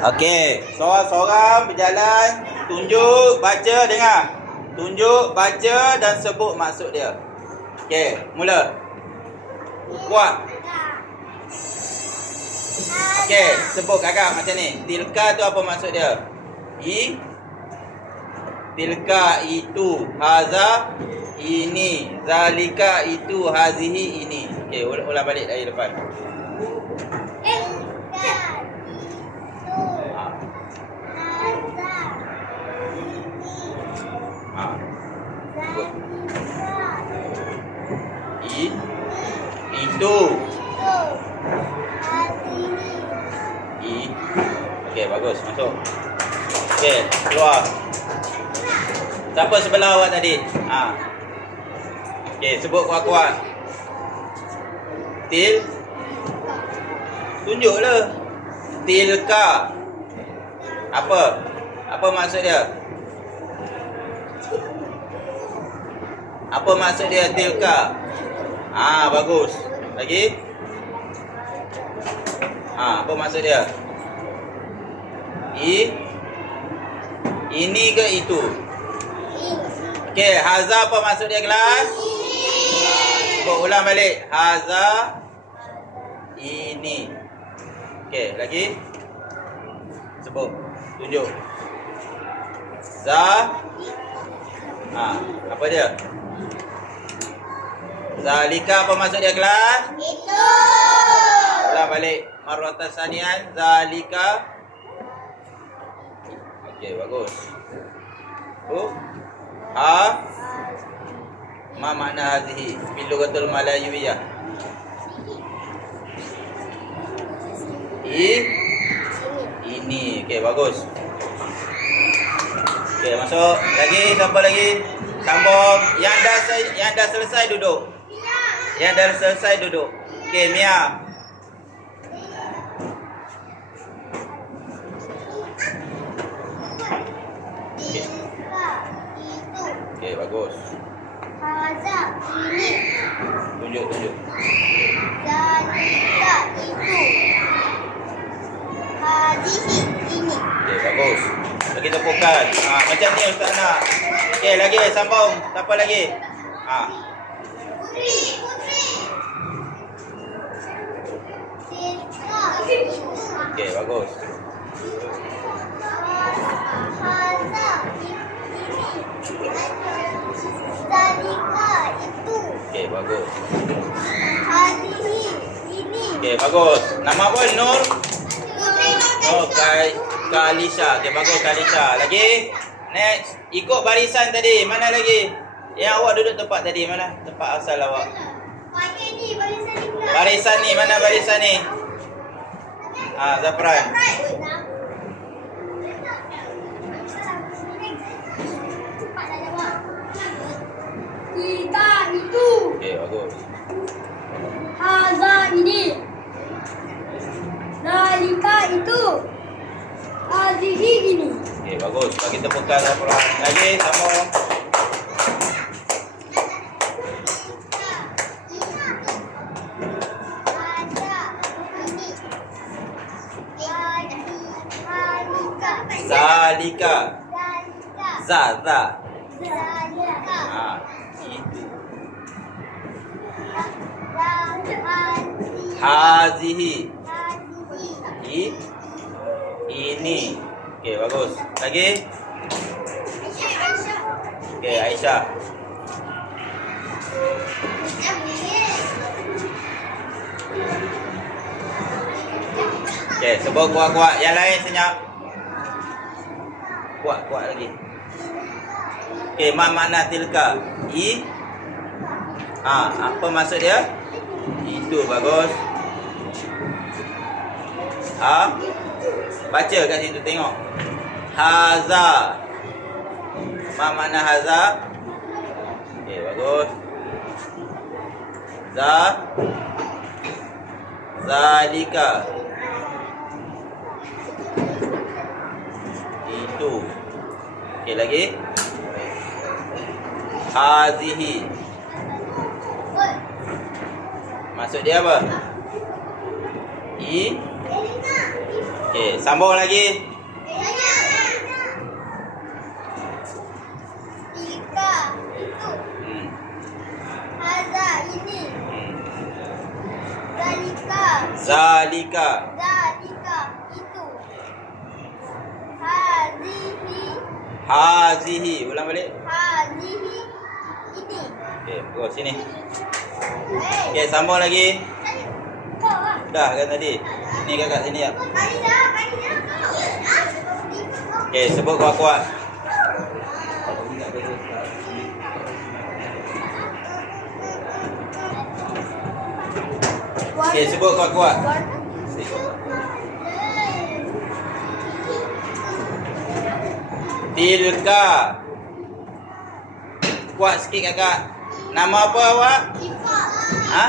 Okey, seorang-seorang berjalan, tunjuk, baca, dengar. Tunjuk, baca dan sebut maksud dia. Okey, mula. Kuat. Okey, sebut kakak macam ni. Tilka tu apa maksud dia? Tilka itu, haza ini, zalika itu, hazihi ini. Okey, ulang balik dari depan. Itu. Okey, bagus, masuk. Okey, keluar. Siapa sebelah awak tadi? Okey, sebut kuat-kuat. Tunjuklah. Tilka. Apa? Apa maksud dia? Apa maksud dia tilka? Bagus. Lagi? Apa maksud dia? Ini ke itu? Okey, haza apa maksud dia kelas? Sebut ulang balik. Haza ini. Okey, lagi? Sebut. Tunjuk. Apa dia? Zalika apa maksud dia kelas? Itu. Ulang balik. Marwatan sanian. Zalika. Okey, bagus. Ma makna hazihi bil lughatil malayiyah. Ini. Okey, bagus. Okey, masuk. Lagi, siapa lagi? Sambung. Yang dah selesai duduk. Yang dah selesai duduk. Okey, Mia. Okey, bagus. Haza ini. Tunjuk. Zalika itu. Hazihi ini. Okey, bagus. Bagi tepukan. Macam ni Ustaz nak. Okey, lagi sambung. Siapa lagi? Putri. Tilka itu. Okey, bagus. Haza ini. Zalika itu. Okey, bagus. Hazihi ini. Okey, bagus. Nama apa? Nur? Putri. Oh, Kak Alisha. Okey, bagus Kak Alisha. Lagi? Next. Ikut barisan tadi. Mana lagi? Yang awak duduk tempat tadi. Mana? Tempat asal awak. Ni barisan ni pula. Barisan ni. Mana barisan ni? Zafran. Tilka itu. Okey, bagus. Haza ini. Zalika itu. Hazihi ini. Okey, bagus. Bagi tepukan Zafran. Lagi, sambung. Zalika. Zaza. Itu. Hazihi. Ini. Okey, bagus. Lagi? Okey, Aisyah. Okey, sebut kuat-kuat. Yang lain senyap. Kuat-kuat lagi. Okey, ma makna tilka? Apa maksud dia? Itu, bagus. Baca kat situ, tengok. Haza. Ma makna haza? Okey, bagus. Zalika. Itu. Okey, lagi. Hazihi. Maksud dia apa? Okey, sambung lagi. Tilka itu. Haza ini. Zalika. Zalika. Zalika itu. Hazihi. Hazihi. Ulang balik. Hazihi ini. Okey, go sini. Okey, sambung lagi. Dah kan tadi. Ni kakak sini ya. Okey, sebut kuat-kuat. Okey, sebut kuat-kuat. Tilka. Kuat sikit kakak. Nama apa awak? Ha?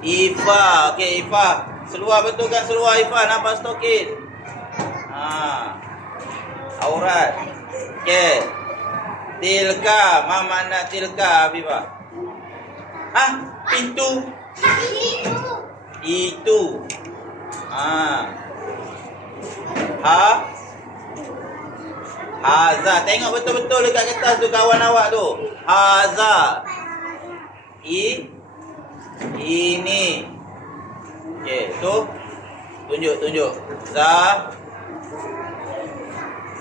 Ifa. Okey, Ifa. Seluar betul kan seluar Ifa? Nampak stokin? Ha. Aurat. Okey. Tilka. Ma makna tilka, Habibah? Ha? Pintu. Itu. Ha. Ha. Haza. Tengok betul-betul dekat kertas tu kawan awak tu. Haza. Ini. Okey, tu. Tunjuk.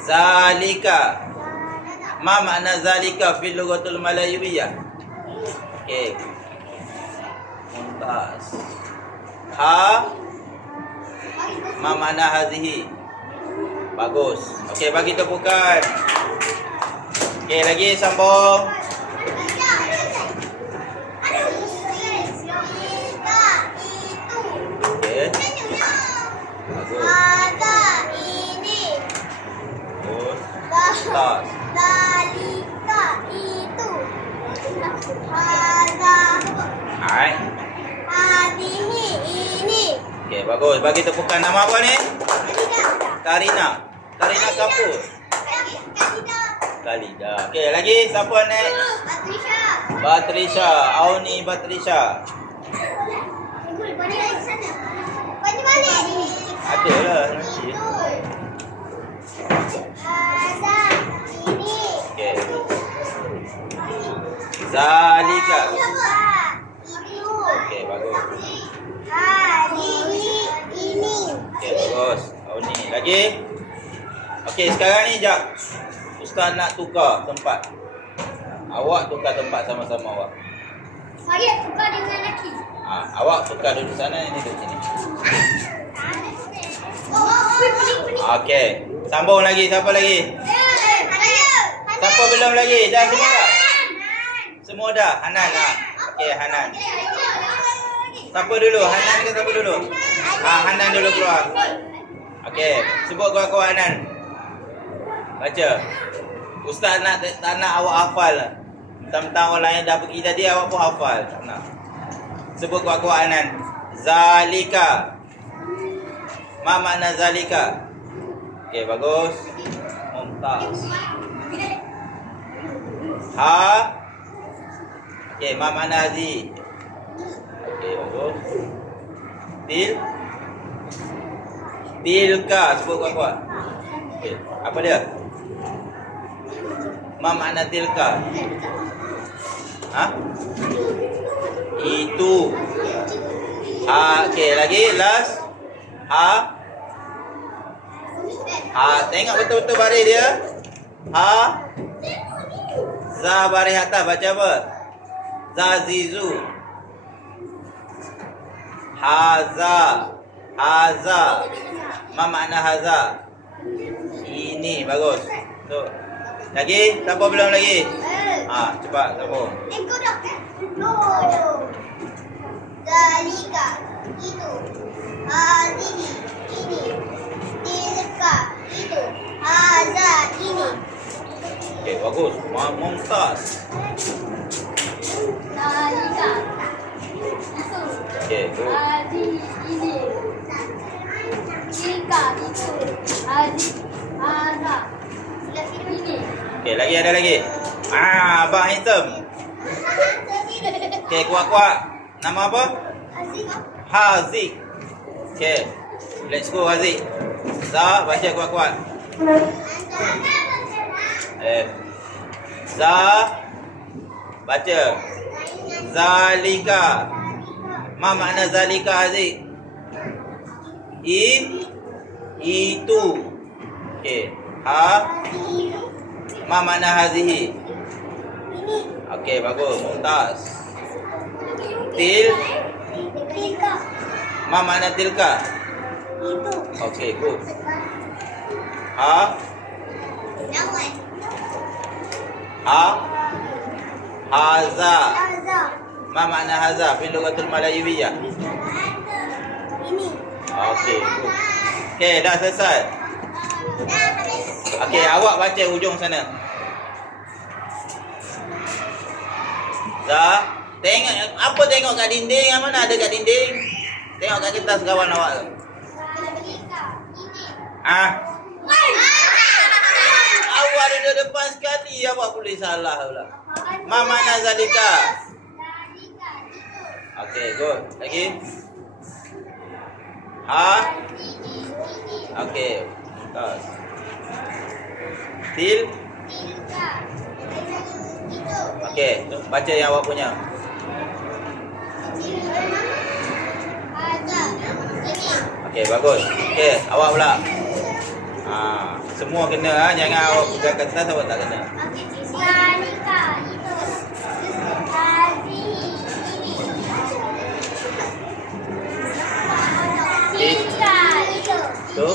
Zalika. Ma makna zalika fil lughatul malayiyah? Okey. Mumtaz. Ha. Ma makna hazihi? Bagus. Okey, bagi tepukan. Okey, lagi sambung. Okey. Bagus. Haza ini. Bagus. Zalika itu. Haza. Hai. Hadihi ini. Okey, bagus. Bagi tepukan. Nama apa ni? Karina. Karina Kapur. Kalida. Okey, lagi siapa next? Batrisha. Batrisha. Auni Batrisha. Mana? Ada lah nanti. Haza ini. Okey. Zalika. Itu. Okey, bagus. Hadihi ini. Okey, bagus. Auni. Lagi? Okey, sekarang ni jap. Ustaz nak tukar tempat. Awak tukar tempat sama-sama awak. Saya tukar dengan lelaki. Awak tukar duduk sana, ni duduk sini. Okey. Sambung lagi. Siapa lagi? Siapa belum lagi? Dah semua dah? Semua dah? Hanan lah. Okey, Hanan. Siapa dulu? Hanan ke siapa dulu? Hanan dulu keluar. Okey. Sebut kuat-kuat Hanan. Baca. Ustaz tak nak awak hafal. Tentang orang lain dah pergi tadi, awak pun hafal. Tak nak. Sebut kuat-kuat Hanan. Zalika. Ma makna zalika? Okey, bagus. Mumtaz. Ha. Okey, ma makna hazi? Okey, bagus. Tilka. Sebut kuat-kuat. Okey, apa dia? Ma makna tilka? Ha? Itu. Ha, okey, lagi last. Ha. Tengok betul-betul baris dia. Ha. Za baris atas baca apa? Zazizu. Haza. Ma makna haza? Ini, bagus. Tu. Lagi? Siapa belum lagi? Cepat sambung. Zalika itu. Hadihi ini. Tilka itu. Haza ini. Okey, bagus. Mumtaz. Zalika itu. Okey, good. Hadihi ini. Tilka itu. Haza ini. Okey, lagi ada lagi. Abang hitam. Okey, kuat-kuat. Nama apa? Haziq. Okey. Let's go Haziq. Za, baca kuat-kuat. Za, baca. Zalika. Ma makna zalika, Aziz? Itu. Okey. Ma makna hazihi? Okey, bagus. Mumtaz. Tilka. Ma makna tilka? Itu. Okey, good. Haza. Ma makna haza? Fil lughatul Malayawiyah. Ini. Okey, good. Okey, dah selesai. Okey, awak baca hujung sana. Za, tengok apa tengok kat dinding? Yang mana ada kat dinding? Tengok kat kertas kawan awak tu. Awak duduk depan sekali, awak boleh salah pula. Ma makna zalika? Okey, good. Lagi? Okey. Terus. Okey, baca yang awak punya. Okey, bagus. Okey, awak pula. Semua kena jangan awak pegang kertas awak tak kena. Zalika itu. Tilka itu. Tu.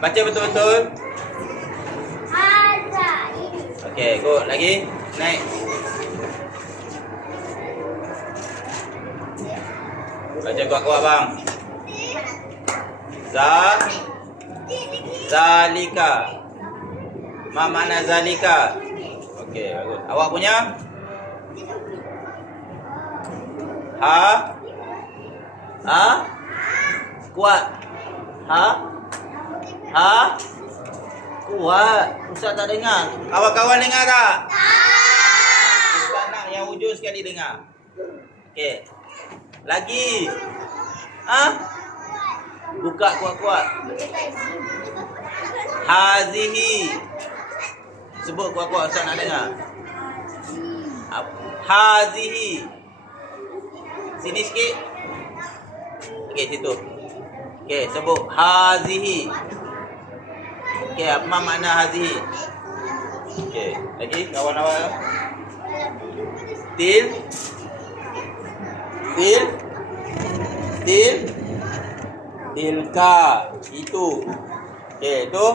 Baca betul-betul. Haza ini. Okey, good. Lagi. Naik. Baca kuat-kuat bang. Zalika. Ma makna zalika? Okey, bagus. Awak punya? Kuat. Kuat. Ustaz tak dengar. Awak kawan dengar tak? Ustaz nak yang hujung sekali dengar. Okey. Lagi. Buka kuat-kuat. Hazihi. Sebut kuat-kuat Ustaz nak dengar. Hazihi. Sini sikit. Okey, situ. Okey, sebut hazihi. Okey, apa makna hazihi? Okey, lagi kawan awak. Tilka. Itu. Okey, itu.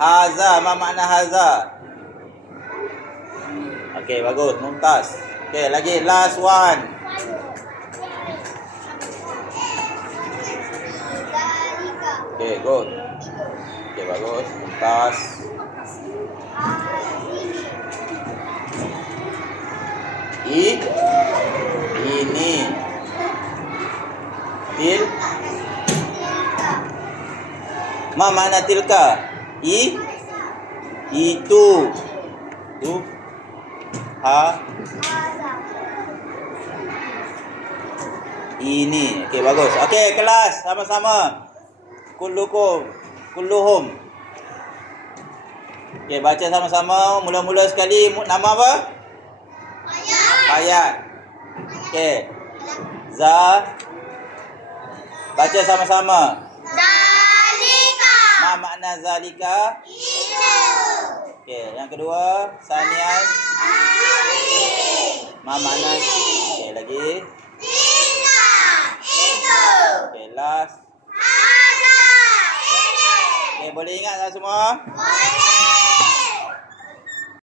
Haza, ma makna haza? Okey, bagus. Mumtaz. Okey, lagi last one. Okey, good. Okey, bagus. Mumtaz. Ini. Ma makna tilka? Itu. Tu. Ini. Okey, bagus. Okey, kelas sama-sama. Kulluhum. Okey, baca sama-sama. Mula-mula sekali nama apa? Ayat. Okey. Baca sama-sama. Zalika. Ma makna zalika? Itu. Okey, yang kedua, sanian. Ma makna? Okey, lagi. Tilka. Itu. Okey, last. Haza ini. Okey, boleh ingat tak semua? Boleh.